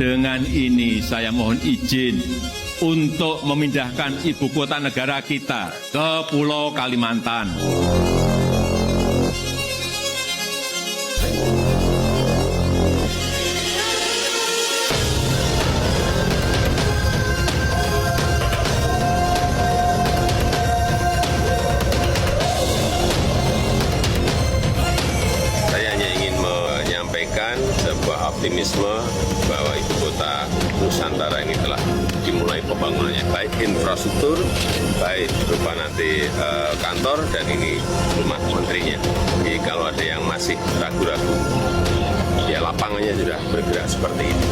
Dengan ini saya mohon izin untuk memindahkan ibu kota negara kita ke Pulau Kalimantan. Saya hanya ingin menyampaikan sebuah optimisme bahwa ibu kota Nusantara ini telah dimulai pembangunannya, baik infrastruktur, baik berupa nanti kantor, dan ini rumah menterinya. Jadi kalau ada yang masih ragu-ragu, ya lapangannya sudah bergerak seperti ini.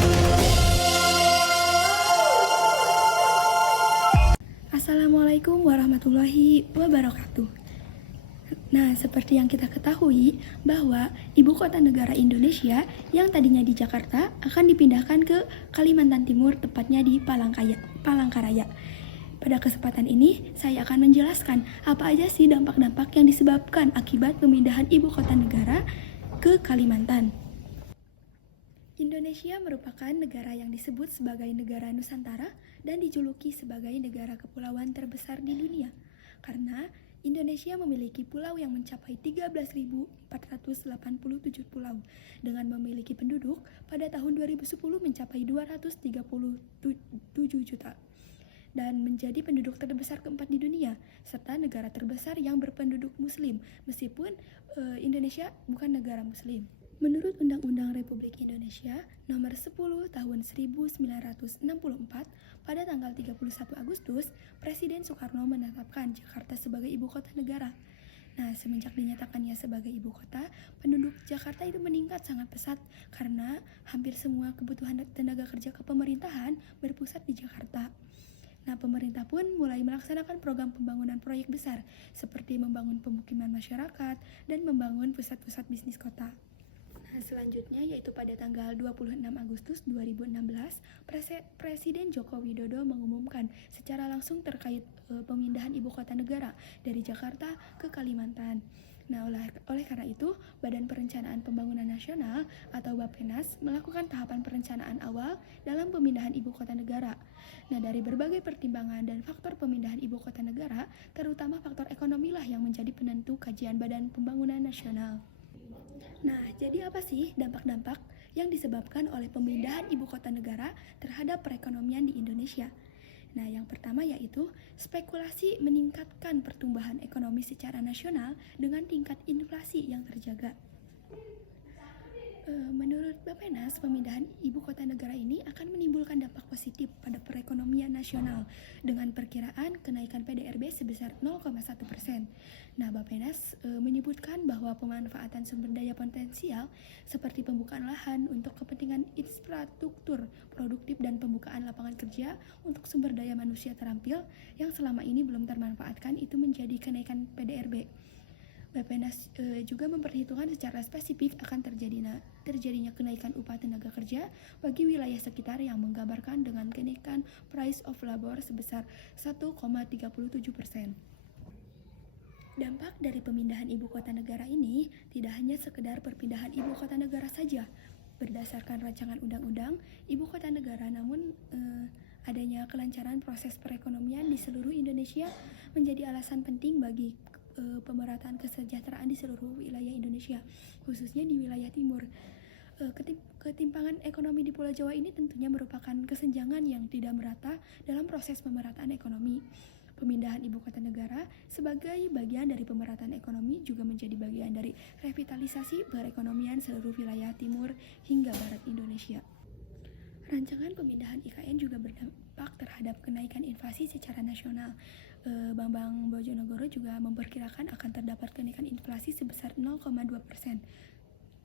Assalamualaikum warahmatullahi wabarakatuh. Nah, seperti yang kita ketahui bahwa ibu kota negara Indonesia yang tadinya di Jakarta akan dipindahkan ke Kalimantan Timur, tepatnya di Palangkaraya. Pada kesempatan ini, saya akan menjelaskan apa aja sih dampak-dampak yang disebabkan akibat pemindahan ibu kota negara ke Kalimantan. Indonesia merupakan negara yang disebut sebagai negara Nusantara dan dijuluki sebagai negara kepulauan terbesar di dunia, karena Indonesia memiliki pulau yang mencapai 13.487 pulau dengan memiliki penduduk pada tahun 2010 mencapai 237 juta dan menjadi penduduk terbesar keempat di dunia serta negara terbesar yang berpenduduk muslim meskipun Indonesia bukan negara muslim. Menurut Undang-Undang Republik Indonesia Nomor 10 Tahun 1964, pada tanggal 31 Agustus, Presiden Soekarno menetapkan Jakarta sebagai ibu kota negara. Nah, semenjak dinyatakannya sebagai ibu kota, penduduk Jakarta itu meningkat sangat pesat karena hampir semua kebutuhan tenaga kerja kepemerintahan berpusat di Jakarta. Nah, pemerintah pun mulai melaksanakan program pembangunan proyek besar seperti membangun pemukiman masyarakat dan membangun pusat-pusat bisnis kota. Nah, selanjutnya yaitu pada tanggal 26 Agustus 2016, Presiden Joko Widodo mengumumkan secara langsung terkait pemindahan ibu kota negara dari Jakarta ke Kalimantan. Nah, oleh karena itu, Badan Perencanaan Pembangunan Nasional atau Bappenas melakukan tahapan perencanaan awal dalam pemindahan ibu kota negara. Nah, dari berbagai pertimbangan dan faktor pemindahan ibu kota negara, terutama faktor ekonomi lah yang menjadi penentu kajian Badan Pembangunan Nasional. Nah, jadi apa sih dampak-dampak yang disebabkan oleh pemindahan ibu kota negara terhadap perekonomian di Indonesia? Nah, yang pertama yaitu spekulasi meningkatkan pertumbuhan ekonomi secara nasional dengan tingkat inflasi yang terjaga. Menurut Bappenas, pemindahan ibu kota negara ini akan menimbulkan dampak positif pada perekonomian nasional dengan perkiraan kenaikan PDRB sebesar 0,1%. Nah, Bappenas menyebutkan bahwa pemanfaatan sumber daya potensial seperti pembukaan lahan untuk kepentingan infrastruktur produktif dan pembukaan lapangan kerja untuk sumber daya manusia terampil yang selama ini belum termanfaatkan itu menjadi kenaikan PDRB. Bappenas juga memperhitungkan secara spesifik akan terjadinya kenaikan upah tenaga kerja bagi wilayah sekitar yang menggambarkan dengan kenaikan price of labor sebesar 1,37%. Dampak dari pemindahan ibu kota negara ini tidak hanya sekedar perpindahan ibu kota negara saja. Berdasarkan rancangan undang-undang ibu kota negara, namun adanya kelancaran proses perekonomian di seluruh Indonesia menjadi alasan penting bagi pemerataan kesejahteraan di seluruh wilayah Indonesia, khususnya di wilayah timur. Ketimpangan ekonomi di Pulau Jawa ini tentunya merupakan kesenjangan yang tidak merata dalam proses pemerataan ekonomi. Pemindahan ibu kota negara sebagai bagian dari pemerataan ekonomi juga menjadi bagian dari revitalisasi perekonomian seluruh wilayah timur hingga barat Indonesia. Rancangan pemindahan IKN juga berdampak terhadap kenaikan inflasi secara nasional. Bambang Brojonegoro juga memperkirakan akan terdapat kenaikan inflasi sebesar 0,2%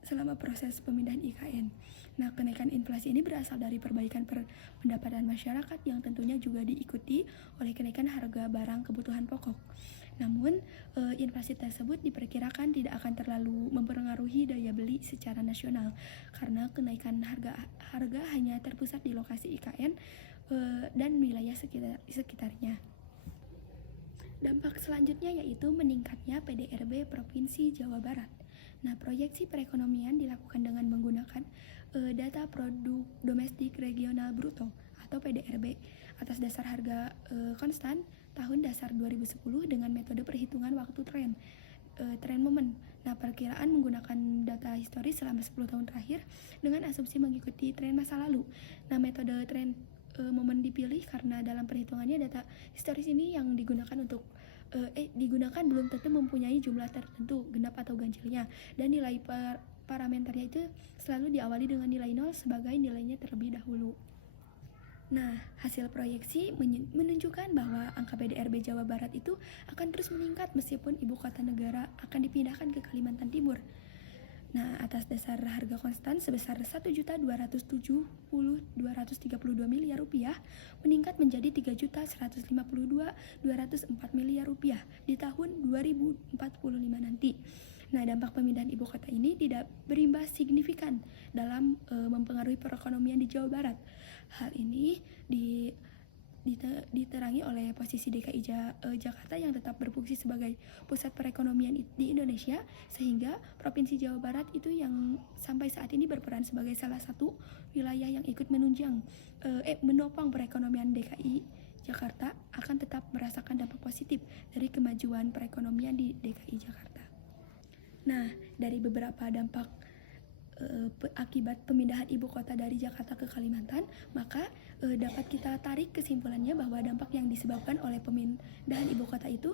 selama proses pemindahan IKN. Nah, kenaikan inflasi ini berasal dari perbaikan pendapatan masyarakat yang tentunya juga diikuti oleh kenaikan harga barang kebutuhan pokok. Namun, inflasi tersebut diperkirakan tidak akan terlalu mempengaruhi daya beli secara nasional karena kenaikan harga hanya terpusat di lokasi IKN dan wilayah sekitarnya. Dampak selanjutnya yaitu meningkatnya PDRB Provinsi Jawa Barat. Nah, proyeksi perekonomian dilakukan dengan menggunakan data produk domestik regional bruto atau PDRB atas dasar harga konstan tahun dasar 2010 dengan metode perhitungan waktu tren momen. Nah, perkiraan menggunakan data historis selama 10 tahun terakhir dengan asumsi mengikuti tren masa lalu. Nah, metode tren momen dipilih karena dalam perhitungannya data historis ini yang digunakan digunakan belum tentu mempunyai jumlah tertentu genap atau ganjilnya, dan nilai parameternya itu selalu diawali dengan nilai 0 sebagai nilainya terlebih dahulu. Nah, hasil proyeksi menunjukkan bahwa angka PDRB Jawa Barat itu akan terus meningkat meskipun ibu kota negara akan dipindahkan ke Kalimantan Timur. Nah, atas dasar harga konstan sebesar 1.232.232 miliar rupiah meningkat menjadi 3.152.204 miliar rupiah di tahun 2045 nanti. Nah, dampak pemindahan ibu kota ini tidak berimbas signifikan dalam mempengaruhi perekonomian di Jawa Barat. Hal ini diterangi oleh posisi DKI Jakarta yang tetap berfungsi sebagai pusat perekonomian di Indonesia, sehingga Provinsi Jawa Barat itu yang sampai saat ini berperan sebagai salah satu wilayah yang ikut menopang perekonomian DKI Jakarta akan tetap merasakan dampak positif dari kemajuan perekonomian di DKI Jakarta. Nah, dari beberapa dampak akibat pemindahan ibu kota dari Jakarta ke Kalimantan, maka dapat kita tarik kesimpulannya bahwa dampak yang disebabkan oleh pemindahan ibu kota itu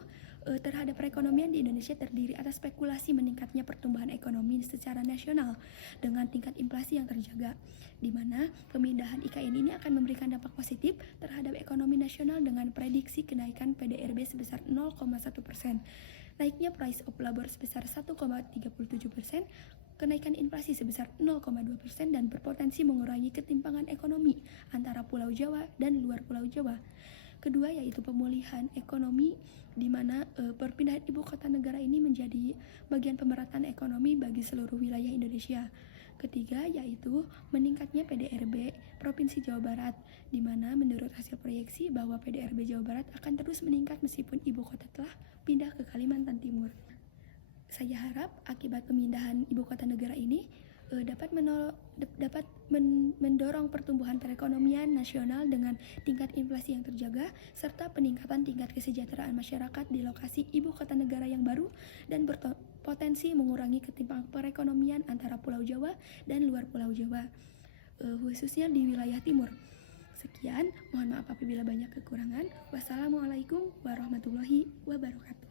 terhadap perekonomian di Indonesia terdiri atas spekulasi meningkatnya pertumbuhan ekonomi secara nasional dengan tingkat inflasi yang terjaga, di mana pemindahan IKN ini akan memberikan dampak positif terhadap ekonomi nasional dengan prediksi kenaikan PDRB sebesar 0,1%, naiknya price of labor sebesar 1,37%, kenaikan inflasi sebesar 0,2% dan berpotensi mengurangi ketimpangan ekonomi antara Pulau Jawa dan luar Pulau Jawa. Kedua yaitu pemulihan ekonomi, di mana perpindahan ibu kota negara ini menjadi bagian pemerataan ekonomi bagi seluruh wilayah Indonesia. Ketiga yaitu meningkatnya PDRB Provinsi Jawa Barat, di mana menurut hasil proyeksi bahwa PDRB Jawa Barat akan terus meningkat meskipun ibu kota telah pindah ke Kalimantan Timur. Saya harap akibat pemindahan ibu kota negara ini dapat mendorong pertumbuhan perekonomian nasional dengan tingkat inflasi yang terjaga serta peningkatan tingkat kesejahteraan masyarakat di lokasi ibu kota negara yang baru dan berpotensi mengurangi ketimpangan perekonomian antara Pulau Jawa dan luar Pulau Jawa, khususnya di wilayah timur. Sekian, mohon maaf apabila banyak kekurangan. Wassalamualaikum warahmatullahi wabarakatuh.